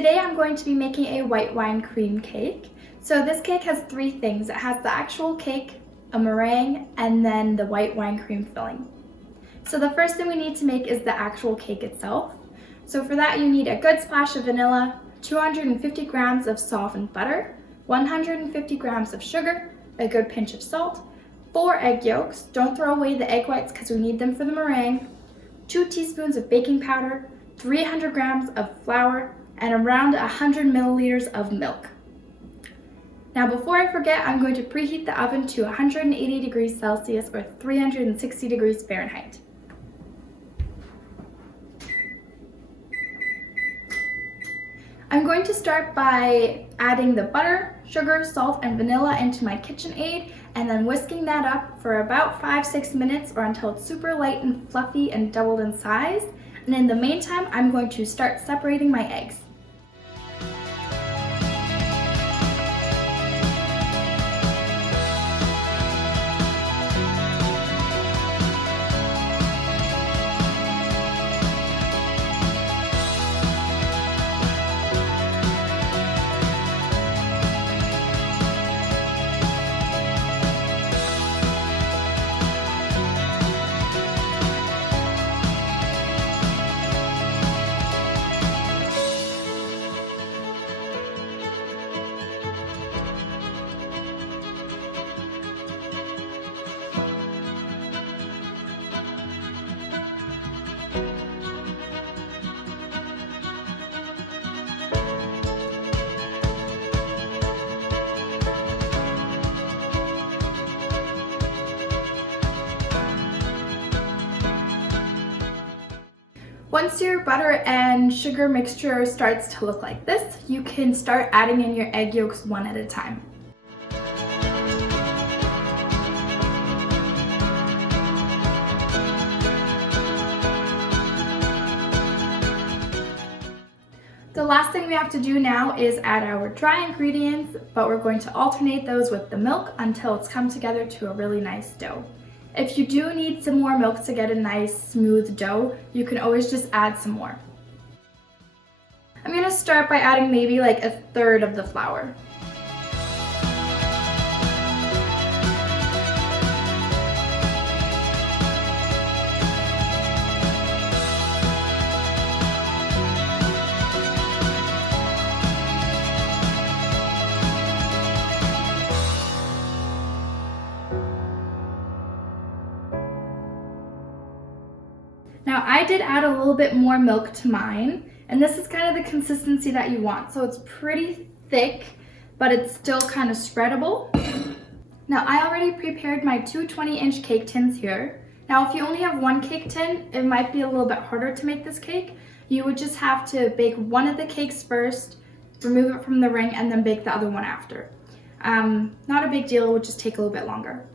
Today I'm going to be making a white wine cream cake. So this cake has three things. It has the actual cake, a meringue, and then the white wine cream filling. So the first thing we need to make is the actual cake itself. So for that you need a good splash of vanilla, 250 grams of softened butter, 150 grams of sugar, a good pinch of salt, 4 egg yolks, don't throw away the egg whites because we need them for the meringue, 2 teaspoons of baking powder, 300 grams of flour, and around 100 milliliters of milk. Now before I forget, I'm going to preheat the oven to 180 degrees Celsius or 360 degrees Fahrenheit. I'm going to start by adding the butter, sugar, salt, and vanilla into my KitchenAid and then whisking that up for about 5-6 minutes or until it's super light and fluffy and doubled in size. And in the meantime, I'm going to start separating my eggs. Once your butter and sugar mixture starts to look like this, you can start adding in your egg yolks one at a time. The last thing we have to do now is add our dry ingredients, but we're going to alternate those with the milk until it's come together to a really nice dough. If you do need some more milk to get a nice smooth dough, you can always just add some more. I'm going to start by adding maybe like 1/3 of the flour. Now I did add a little bit more milk to mine, and this is kind of the consistency that you want. So it's pretty thick, but it's still kind of spreadable. Now I already prepared my 2 20-inch cake tins here. Now if you only have one cake tin, it might be a little bit harder to make this cake. You would just have to bake one of the cakes first, remove it from the ring, and then bake the other one after. Not a big deal, it would just take a little bit longer.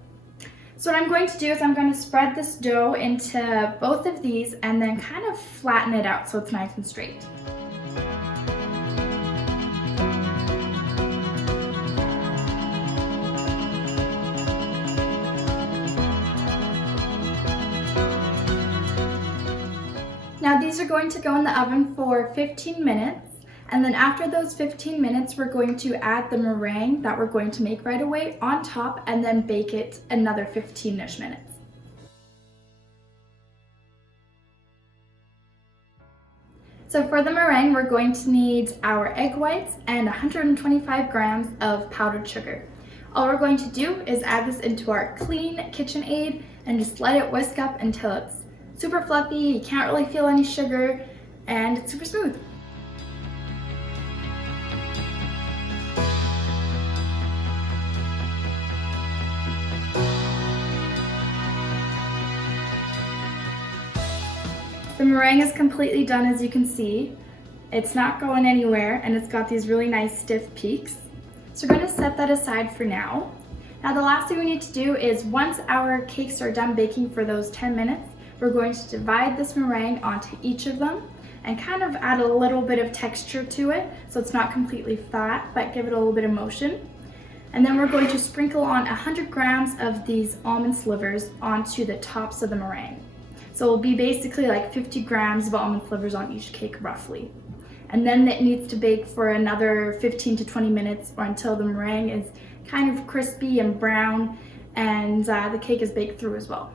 So what I'm going to do is I'm going to spread this dough into both of these and then kind of flatten it out so it's nice and straight. Now these are going to go in the oven for 15 minutes. And then after those 15 minutes, we're going to add the meringue that we're going to make right away on top and then bake it another 15-ish minutes. So for the meringue, we're going to need our egg whites and 125 grams of powdered sugar. All we're going to do is add this into our clean KitchenAid and just let it whisk up until it's super fluffy, you can't really feel any sugar, and it's super smooth. The meringue is completely done, as you can see. It's not going anywhere and it's got these really nice stiff peaks. So we're going to set that aside for now. Now the last thing we need to do is once our cakes are done baking for those 10 minutes, we're going to divide this meringue onto each of them and kind of add a little bit of texture to it so it's not completely flat, but give it a little bit of motion. And then we're going to sprinkle on 100 grams of these almond slivers onto the tops of the meringue. So it'll be basically like 50 grams of almond slivers on each cake roughly. and then it needs to bake for another 15 to 20 minutes or until the meringue is kind of crispy and brown, and the cake is baked through as well.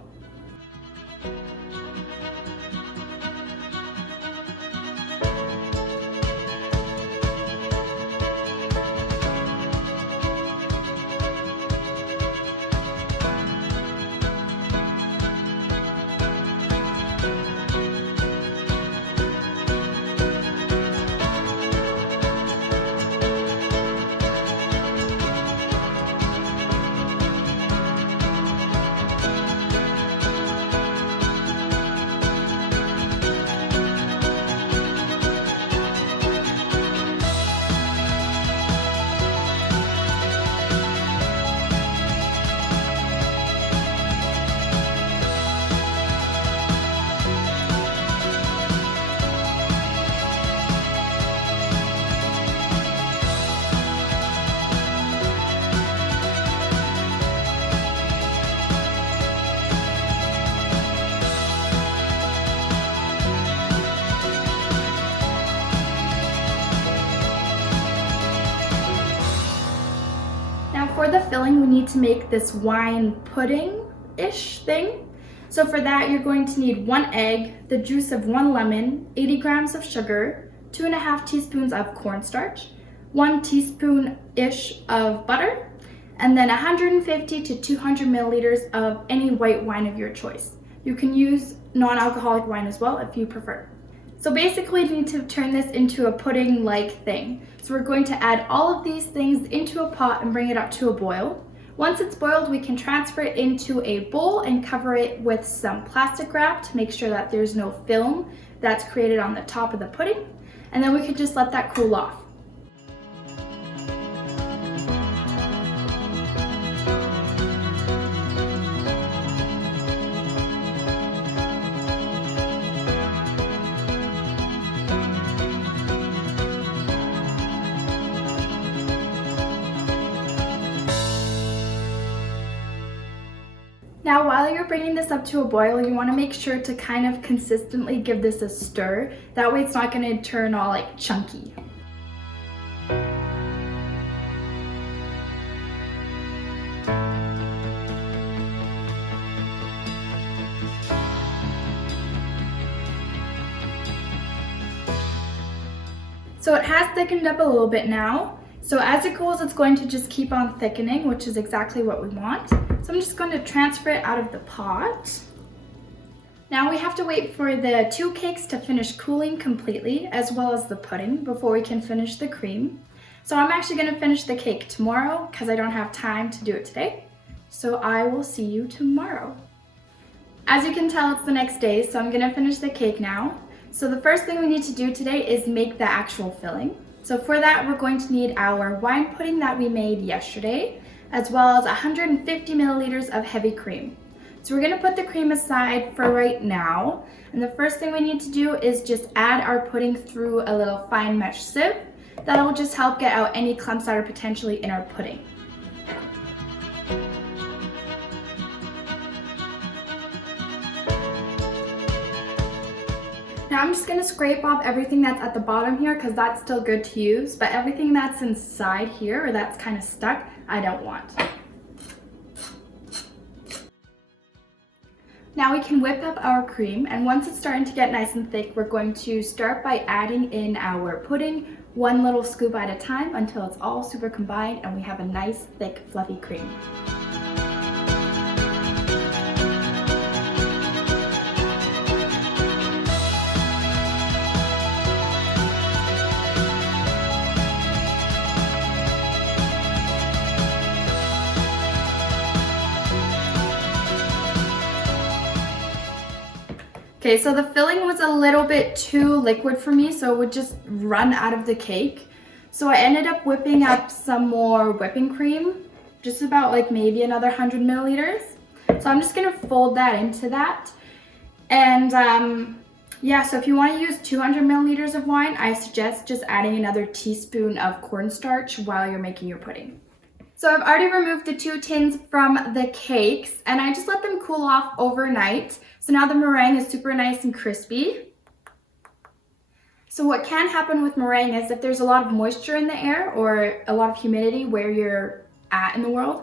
For the filling, we need to make this wine pudding-ish thing. So for that, you're going to need 1 egg, the juice of 1 lemon, 80 grams of sugar, 2.5 teaspoons of cornstarch, 1 teaspoon-ish of butter, and then 150 to 200 milliliters of any white wine of your choice. You can use non-alcoholic wine as well if you prefer. So basically, you need to turn this into a pudding-like thing. So we're going to add all of these things into a pot and bring it up to a boil. Once it's boiled, we can transfer it into a bowl and cover it with some plastic wrap to make sure that there's no film that's created on the top of the pudding. And then we can just let that cool off. Now, while you're bringing this up to a boil, you want to make sure to kind of consistently give this a stir. That way it's not going to turn all like chunky. So it has thickened up a little bit now. So as it cools, it's going to just keep on thickening, which is exactly what we want. So I'm just going to transfer it out of the pot. Now we have to wait for the 2 cakes to finish cooling completely, as well as the pudding, before we can finish the cream. So I'm actually going to finish the cake tomorrow because I don't have time to do it today. So I will see you tomorrow. As you can tell, it's the next day, so I'm going to finish the cake now. So the first thing we need to do today is make the actual filling. So for that, we're going to need our wine pudding that we made yesterday, as well as 150 milliliters of heavy cream. So we're going to put the cream aside for right now. And the first thing we need to do is just add our pudding through a little fine mesh sieve. That will just help get out any clumps that are potentially in our pudding. Now I'm just going to scrape off everything that's at the bottom here because that's still good to use, but everything that's inside here or that's kind of stuck, I don't want. Now we can whip up our cream, and once it's starting to get nice and thick, we're going to start by adding in our pudding 1 little scoop at a time until it's all super combined and we have a nice thick fluffy cream. Okay, so the filling was a little bit too liquid for me, so it would just run out of the cake. So I ended up whipping up some more whipping cream, just about like maybe another 100 milliliters. So I'm just gonna fold that into that. And yeah, so if you wanna use 200 milliliters of wine, I suggest just adding another teaspoon of cornstarch while you're making your pudding. So I've already removed the 2 tins from the cakes, and I just let them cool off overnight. So now the meringue is super nice and crispy. So what can happen with meringue is if there's a lot of moisture in the air or a lot of humidity where you're at in the world,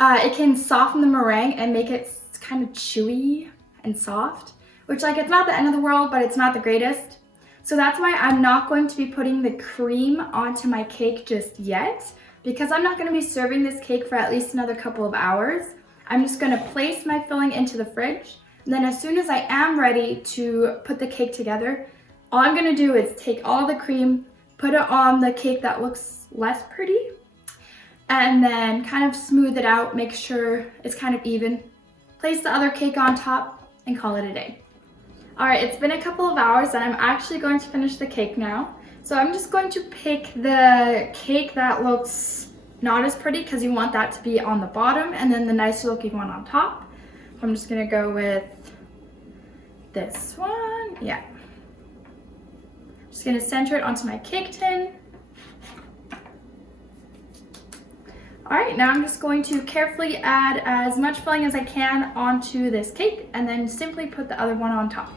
it can soften the meringue and make it kind of chewy and soft, which like it's not the end of the world, but it's not the greatest. So that's why I'm not going to be putting the cream onto my cake just yet, because I'm not going to be serving this cake for at least another couple of hours. I'm just going to place my filling into the fridge. And then as soon as I am ready to put the cake together, all I'm going to do is take all the cream, put it on the cake that looks less pretty, and then kind of smooth it out, make sure it's kind of even. Place the other cake on top and call it a day. All right, it's been a couple of hours and I'm actually going to finish the cake now. So I'm just going to pick the cake that looks not as pretty because you want that to be on the bottom and then the nicer looking one on top. I'm just gonna go with this one, yeah. Just gonna center it onto my cake tin. All right, now I'm just going to carefully add as much filling as I can onto this cake and then simply put the other one on top.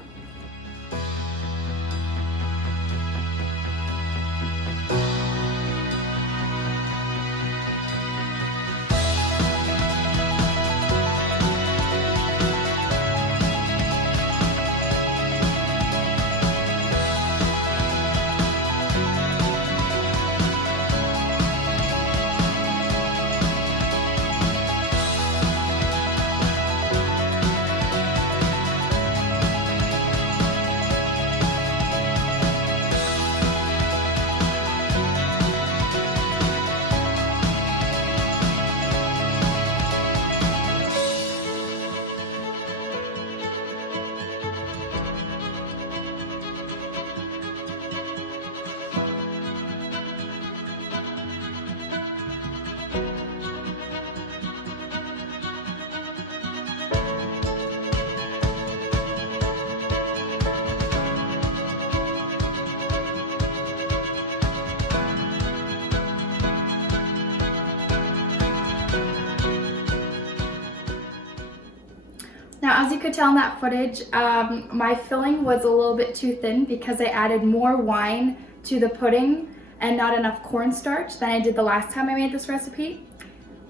Now, as you could tell in that footage, my filling was a little bit too thin because I added more wine to the pudding and not enough cornstarch than I did the last time I made this recipe.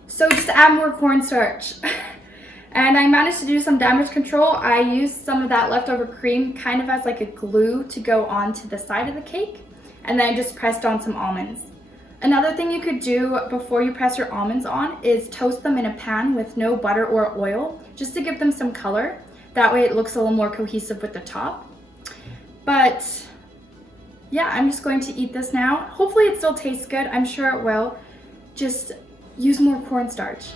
So just add more cornstarch. And I managed to do some damage control. I used some of that leftover cream kind of as like a glue to go onto the side of the cake. And then I just pressed on some almonds. Another thing you could do before you press your almonds on is toast them in a pan with no butter or oil, just to give them some color. That way it looks a little more cohesive with the top. But yeah, I'm just going to eat this now. Hopefully it still tastes good. I'm sure it will. Just use more cornstarch.